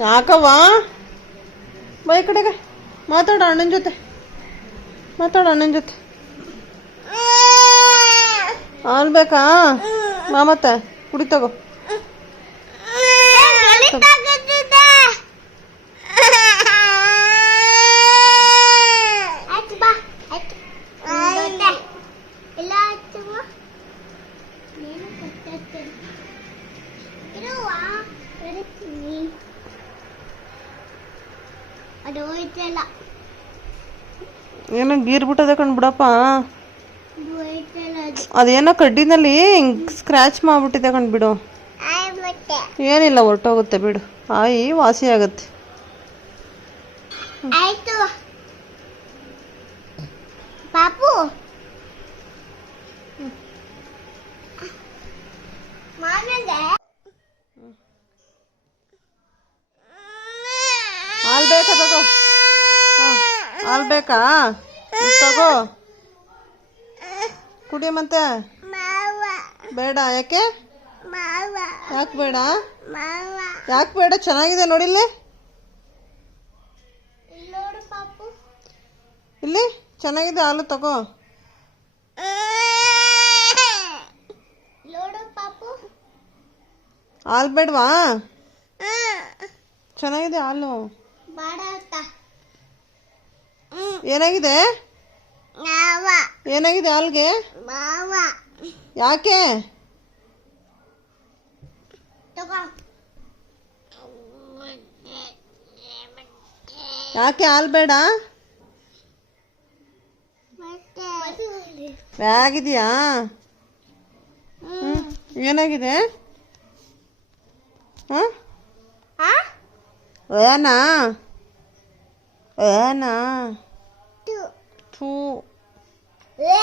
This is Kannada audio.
ಯಾಕವ್ವ? ಬಾ ಕಡೆಗೆ. ಮಾತಾಡ ಅಣ್ಣನ ಜೊತೆ. ಮಾತಾಡ ಅಣ್ಣನ ಜೊತೆ. ಆಲ್ಬೇಕಾ ನಾ ಮತ್ತೆ ಕುಡಿ ತಗೋ. ಅದು ಹೋಯ್ತಲ್ಲ ಏನೋ ಗೀರ್ ಬಿಟ್ಟದೆ ಕಣ್ ಬಿಡಪ್ಪ. ಅದೇನೋ ಕಡ್ಡಿನಲ್ಲಿ ಸ್ಕ್ರಾಚ್ ಮಾಡ್ಬಿಟ್ಟಿದೆ ಕಣ್ ಬಿಡು. ಏನಿಲ್ಲ, ಹೊರಟೋಗುತ್ತೆ ಬಿಡು. ಆಯಿ, ವಾಸಿ ಆಗುತ್ತೆ. ಆಯ್ತು ಪಾಪು ಮಾಮಂದೆ ಹಾಲು ಬೇಕಾ ತಗೋ ಹ್ಮ್. ಹಾಲು ಬೇಕಾ? ತಗೋ. ಕುಡಿ ಮತ್ತೆ. ಬೇಡ ಯಾಕೆ? ಯಾಕೆ ಬೇಡ? ಯಾಕೆ ಬೇಡ? ಚೆನ್ನಾಗಿದೆ ನೋಡಿಲ್ಲಿ ಇಲ್ಲಿ. ಚೆನ್ನಾಗಿದೆ ಹಾಲು ತಗೋ. ನೋಡು ಹಾಲು ಬೇಡವಾ? ಚೆನ್ನಾಗಿದೆ ಹಾಲು. ಏನಾಗಿದೆ? ಏನಾಗಿದೆ ಅಲ್ಲಿಗೆ ಮಾವ. ಯಾಕೆ? ಯಾಕೆ ಹಾಲು ಬೇಡ? ಆಗಿದೆಯಾ ಏನಾಗಿದೆ? ಹಾಂ ಆ? ಏನಾ ಏನಾ ತು ಥೂ ಏ